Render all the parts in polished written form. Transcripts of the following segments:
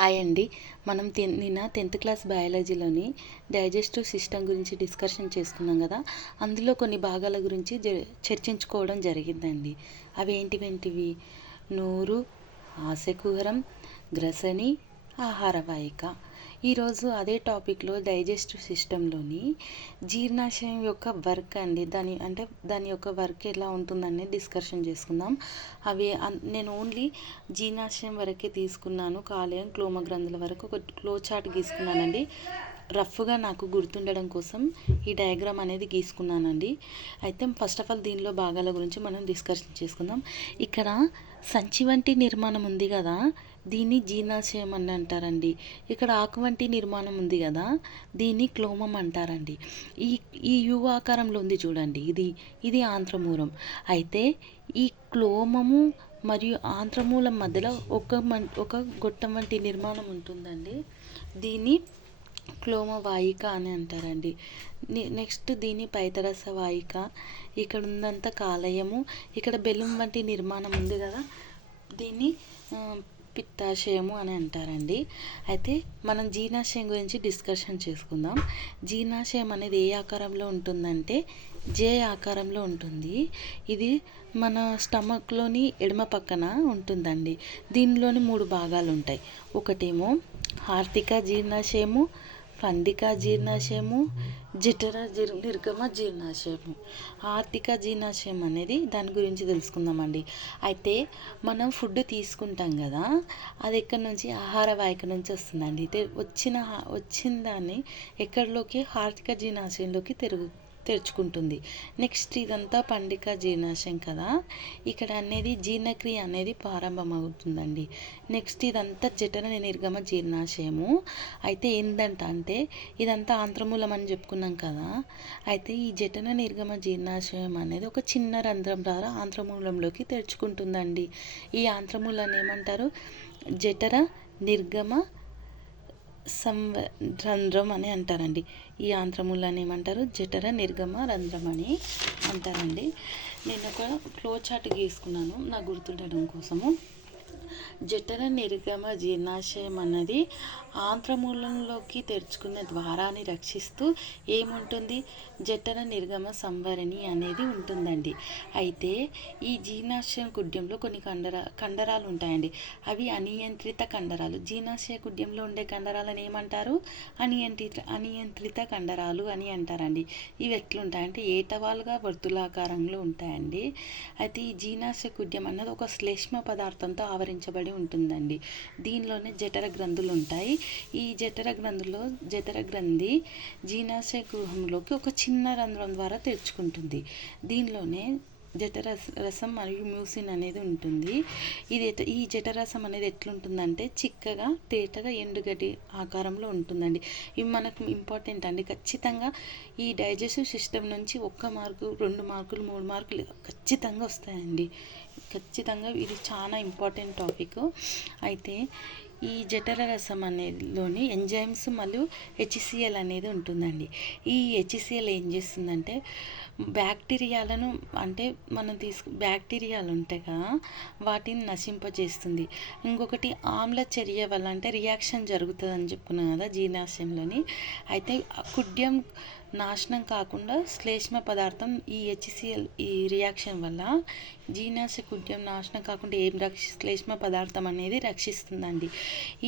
Hi అండి. మనం నిన్న 10th క్లాస్ బయాలజీలోని డైజెస్టివ్ సిస్టమ్ గురించి డిస్కషన్ చేసుకున్నాం కదా. అందులో కొన్ని భాగాల గురించి చర్చించుకోవడం జరిగిందండి. అవి ఏంటివి? నోరు, ఆశకుహరం, గ్రసని, ఆహార వాహిక. ఈరోజు అదే టాపిక్లో డైజెస్టివ్ సిస్టంలోని జీర్ణాశయం యొక్క వర్క్ అండి, దాని యొక్క వర్క్ ఎలా ఉంటుందని డిస్కషన్ చేసుకుందాం. నేను ఓన్లీ జీర్ణాశయం వరకే తీసుకున్నాను. కాలేయం, క్లోమ గ్రంథుల వరకు ఒక ఫ్లో చార్ట్ గీసుకున్నానండి. రఫ్గా నాకు గుర్తుండడం కోసం ఈ డయాగ్రామ్ అనేది గీసుకున్నానండి. అయితే ఫస్ట్ ఆఫ్ ఆల్ దీనిలో భాగాల గురించి మనం డిస్కషన్ చేసుకుందాం. ఇక్కడ సంచి వంటి నిర్మాణం ఉంది కదా, దీన్ని జీర్ణాశయం అని అంటారండి. ఇక్కడ ఆకు వంటి నిర్మాణం ఉంది కదా, దీన్ని క్లోమం అంటారండి. ఈ యు ఆకారంలో ఉంది చూడండి, ఇది ఆంత్రమూలం. అయితే ఈ క్లోమము మరియు ఆంత్రమూలం మధ్యలో ఒక గొట్టం వంటి నిర్మాణం ఉంటుందండి. దీన్ని క్లోమ వాహిక అని అంటారండి. నెక్స్ట్ దీని పైతరస వాహిక. ఇక్కడ ఉందంతా కాలేయము. ఇక్కడ బెలూన్ వంటి నిర్మాణం ఉంది కదా, దీన్ని పిత్తాశయము అని అంటారండి. అయితే మనం జీర్ణాశయం గురించి డిస్కషన్ చేసుకుందాం. జీర్ణాశయం అనేది ఏ ఆకారంలో ఉంటుందంటే జే ఆకారంలో ఉంటుంది. ఇది మన స్టమక్లోని ఎడమ పక్కన ఉంటుందండి. దీనిలోని 3 భాగాలు ఉంటాయి. ఒకటేమో ఆర్తిక జీర్ణాశయము, ఫండిక జీర్ణాశయము, జఠర నిర్గమ జీర్ణాశయము. ఆర్తిక జీర్ణాశయం అనేది దాని గురించి తెలుసుకుందామండి. అయితే మనం ఫుడ్ తీసుకుంటాం కదా, అది ఎక్కడి నుంచి? ఆహార వాహిక నుంచి వస్తుందండి. అయితే వచ్చిన దాన్ని ఎక్కడిలోకి? ఆర్తిక జీర్ణాశయంలోకి తెరుచుకుంటుంది. నెక్స్ట్ ఇదంతా పండిక జీర్ణాశయం కదా, ఇక్కడ అనేది జీర్ణక్రియ అనేది ప్రారంభమవుతుందండి. నెక్స్ట్ ఇదంతా జఠర నిర్గమ జీర్ణాశయము. అయితే అంటే ఇదంతా ఆంత్రమూలం అని చెప్పుకున్నాం కదా. అయితే ఈ జఠర నిర్గమ జీర్ణాశయం అనేది ఒక చిన్న రంధ్రం ద్వారా ఆంత్రమూలంలోకి తెరుచుకుంటుందండి. ఈ ఆంత్రమూలాన్ని ఏమంటారు? జఠర నిర్గమ రంధ్రం అని అంటారండి. ఈ ఆంత్రమూలాన్ని ఏమంటారు? జఠర నిర్గమ రంధ్రం అని అంటారండి. నేను ఒక ఫ్లో చార్ట్ గీసుకున్నాను నాకు గుర్తుండడం కోసము. జఠర నిర్గమ జీర్ణాశయం అన్నది ఆంత్రమూలంలోకి తెరుచుకునే ద్వారాన్ని రక్షిస్తూ ఏముంటుంది? జఠర నిర్గమ సంవరణి అనేది ఉంటుందండి. అయితే ఈ జీర్ణాశయ కుడ్యంలో కొన్ని కండరాలు ఉంటాయండి. అవి అనియంత్రిత కండరాలు. జీర్ణాశయ కుడ్యంలో ఉండే కండరాలను ఏమంటారు? అనియంత్రిత కండరాలు అని అంటారండి. ఇవి ఎట్లుంటాయంటే ఏటవాలుగా వర్తులాకారంలో ఉంటాయండి. అయితే ఈ జీర్ణాశయ కుడ్యం అన్నది ఒక శ్లేష్మ పదార్థంతో ఆవరించబడి ఉంటుందండి. దీనిలోనే జఠర గ్రంథులు ఉంటాయి. ఈ జఠర గ్రంథి జీర్ణాశయ గృహంలోకి ఒక చిన్న రంధ్రం ద్వారా తెరుచుకుంటుంది. దీనిలోనే జఠరసం మరియు మ్యూసిన్ అనేది ఉంటుంది. ఈ జఠరసం అనేది ఎట్లుంటుందంటే చిక్కగా తేటగా ఎండుగడ్డి ఆకారంలో ఉంటుందండి. ఇవి మనకు ఇంపార్టెంట్ అండి. ఖచ్చితంగా ఈ డైజెస్టివ్ సిస్టమ్ నుంచి 1 మార్కు, 2 మార్కులు, 3 మార్కులు ఖచ్చితంగా వస్తాయండి. ఖచ్చితంగా ఇది చాలా ఇంపార్టెంట్ టాపిక్. అయితే ఈ జఠర రసం అనేదిలోని ఎంజైమ్స్ మరియు HCl అనేది ఉంటుందండి. ఈ HCl ఏం చేస్తుందంటే బ్యాక్టీరియాలను, అంటే మనం బ్యాక్టీరియాలు ఉంటాయి కదా, వాటిని నశింపజేస్తుంది. ఇంకొకటి ఆమ్ల చర్య వల్ల, అంటే రియాక్షన్ జరుగుతుంది అని చెప్పుకున్నాం కదా జీర్ణాశయంలోని. అయితే కుడ్యం నాశనం కాకుండా శ్లేష్మ పదార్థం ఈ HCl ఈ రియాక్షన్ వల్ల జీర్ణాశయ కుడ్యం నాశనం కాకుండా శ్లేష్మ పదార్థం అనేది రక్షిస్తుందండి.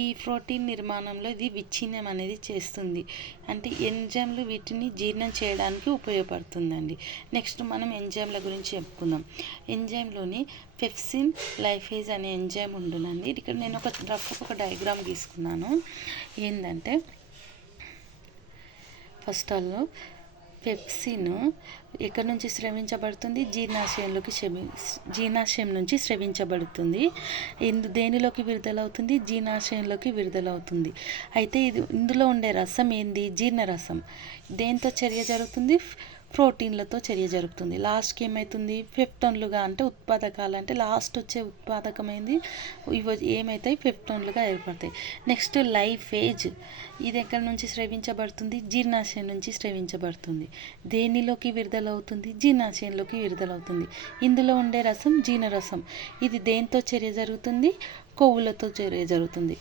ఈ ప్రోటీన్ నిర్మాణంలో ఇది విచ్ఛిన్నం అనేది చేస్తుంది. అంటే ఎంజైమ్లు వీటిని జీర్ణం చేయడానికి ఉపయోగపడుతుందండి. నెక్స్ట్ మనం ఎంజైమ్ల గురించి చెప్పుకుందాం. ఎంజైమ్లోని పెప్సిన్ లైఫేజ్ అనే ఎంజైమ్ ఉంటుందండి. ఇక్కడ నేను ఒక డయాగ్రామ్ గీసుకున్నాను. ఏంటంటే ఫస్ట్ ఆల్ పెప్సిన్ ఎక్కడి నుంచి స్రవించబడుతుంది? జీర్ణాశయం నుంచి స్రవించబడుతుంది. దేనిలోకి విడుదలవుతుంది? జీర్ణాశయంలోకి విడుదలవుతుంది. అయితే ఇందులో ఉండే రసం ఏంది? జీర్ణరసం. దేంతో చర్య జరుగుతుంది? ప్రోటీన్లతో చర్య జరుగుతుంది. లాస్ట్కి ఏమవుతుంది? పెప్టోన్లుగా, అంటే ఉత్పాదకాలు, అంటే లాస్ట్ వచ్చే ఉత్పాదకమైంది ఇవి ఏమవుతాయి? పెప్టోన్లుగా ఏర్పడతాయి. Next lipase. ఇది ఎక్కడి నుంచి స్రవించబడుతుంది? జీర్ణాశయం నుంచి స్రవించబడుతుంది. దేనిలోకి విడుదలవుతుంది? జీర్ణాశయంలోకి విడుదలవుతుంది. ఇందులో ఉండే రసం జీర్ణరసం. ఇది దేంతో చర్య జరుగుతుంది? కొవ్వులతో చర్య జరుగుతుంది.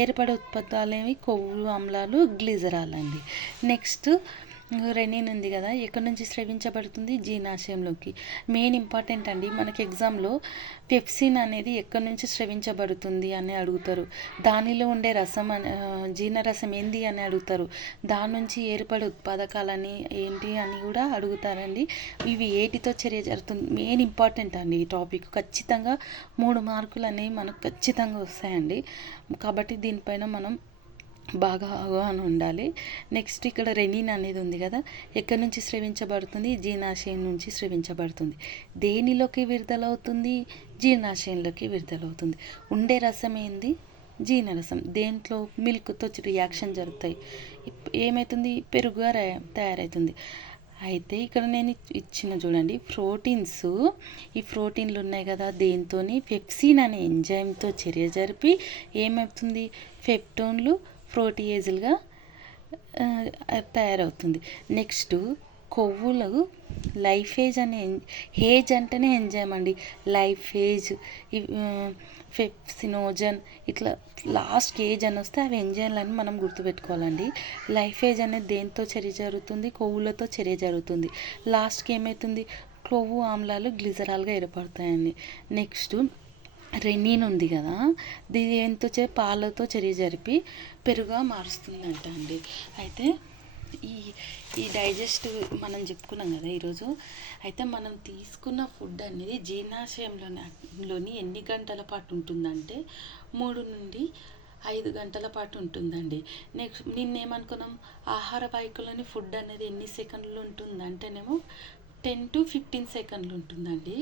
ఏర్పడే ఉత్పత్తులేవి కొవ్వు ఆమ్లాలు గ్లిజరాల్ అండి. నెక్స్ట్ రెనిన్ ఉంది కదా, ఎక్కడి నుంచి స్రవించబడుతుంది? జీర్ణాశయంలోకి. మెయిన్ ఇంపార్టెంట్ అండి, మనకి ఎగ్జామ్లో పెప్సిన్ అనేది ఎక్కడి నుంచి స్రవించబడుతుంది అని అడుగుతారు. దానిలో ఉండే రసం జీర్ణరసం ఏంది అని అడుగుతారు. దాని నుంచి ఏర్పడే ఉత్పాదకాలని ఏంటి అని కూడా అడుగుతారండి. ఇవి ఏటితో చర్య జరుగుతుంది? మెయిన్ ఇంపార్టెంట్ అండి ఈ టాపిక్. ఖచ్చితంగా 3 మార్కులు అనేవి మనకు ఖచ్చితంగా వస్తాయండి. కాబట్టి దీనిపైన మనం బాగా అవగాహన ఉండాలి. నెక్స్ట్ ఇక్కడ రెనిన్ అనేది ఉంది కదా, ఎక్కడి నుంచి స్రవించబడుతుంది? జీర్ణాశయం నుంచి స్రవించబడుతుంది. దేనిలోకి విడుదలవుతుంది? జీర్ణాశయంలోకి విడుదలవుతుంది. ఉండే రసం ఏంది? జీర్ణరసం. దేంట్లో? మిల్క్తో రియాక్షన్ జరుగుతాయి, ఏమవుతుంది? పెరుగుగా తయారవుతుంది. అయితే ఇక్కడ నేను ఇచ్చిన చూడండి ప్రోటీన్స్, ఈ ప్రోటీన్లు ఉన్నాయి కదా, దేంతో? పెప్సిన్ అనే ఎంజైమ్తో చర్య జరిపి ఏమవుతుంది? పెప్టోన్లు ప్రోటీయేజులుగా తయారవుతుంది. నెక్స్ట్ కొవ్వులు లైఫేజ్ అనే, హేజ్ అంటేనే ఎంజైమ్ అండి. లైఫేజ్, పెప్సినోజన్, ఇట్లా లాస్ట్ ఏజ్ అని వస్తే అవి ఎంజైమ్లని మనం గుర్తుపెట్టుకోవాలండి. లైఫేజ్ అనేది దేంతో చర్య జరుగుతుంది? కొవ్వులతో చర్య జరుగుతుంది. లాస్ట్కి ఏమవుతుంది? కొవ్వు ఆమ్లాలు గ్లిజరాల్గా ఏర్పడతాయండి. నెక్స్ట్ రెనిన్ ఉంది కదా, దేంతో పాలతో చర్య జరిపి పెరుగుగా మారుస్తుందంట అండి. అయితే ఈ డైజెస్ట్ మనం చెప్పుకున్నాం కదా ఈరోజు. అయితే మనం తీసుకున్న ఫుడ్ అనేది జీర్ణాశయంలోని ఎన్ని గంటల పాటు ఉంటుందంటే 3 నుండి 5 గంటల పాటు ఉంటుందండి. నెక్స్ట్ నిన్నేమనుకున్నాం, ఆహార వాహికలోని ఫుడ్ అనేది ఎన్ని సెకండ్లు ఉంటుందంటేనేమో 10 to 15 సెకండ్లు ఉంటుందండి.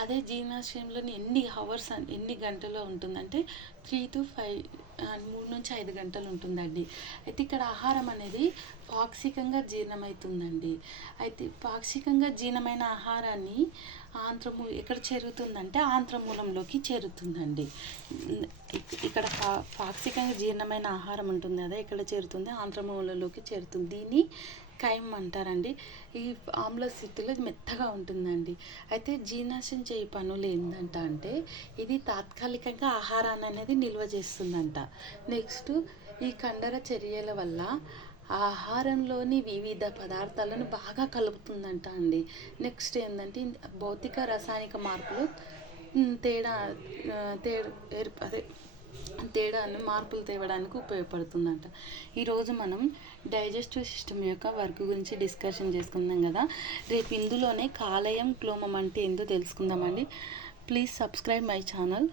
అదే జీర్ణాశయంలోని ఎన్ని గంటలు ఉంటుందంటే 3 to 5 గంటలు ఉంటుందండి. అయితే ఇక్కడ ఆహారం అనేది పాక్షికంగా జీర్ణమవుతుందండి. అయితే పాక్షికంగా జీర్ణమైన ఆహారాన్ని ఎక్కడ చేరుతుందంటే ఆంత్రమూలంలోకి చేరుతుందండి. ఇక్కడ పాక్షికంగా జీర్ణమైన ఆహారం ఉంటుంది కదా, ఎక్కడ చేరుతుంది? ఆంత్రమూలంలోకి చేరుతుంది. దీన్ని కైమ్ అంటారండి. ఈ ఆమ్ల స్థితిలో మెత్తగా ఉంటుందండి. అయితే జీర్ణాశయం చేయ పనులు ఏంటంట అంటే ఇది తాత్కాలికంగా ఆహారాన్ని అనేది నిల్వ చేస్తుందంట. నెక్స్ట్ ఈ కండర చర్యల వల్ల ఆహారంలోని వివిధ పదార్థాలను బాగా కలుపుతుందంట అండి. నెక్స్ట్ ఏంటంటే భౌతిక రసాయనిక మార్పులు మార్పులు తేవడానికి ఉపయోగపడుతుందంట. ఈరోజు మనం డైజెస్టివ్ సిస్టమ్ యొక్క వర్క్ గురించి డిస్కషన్ చేసుకుందాం కదా. రేపు ఇందులోనే కాలేయం క్లోమం అంటే ఏందో తెలుసుకుందామండి. Please subscribe my channel.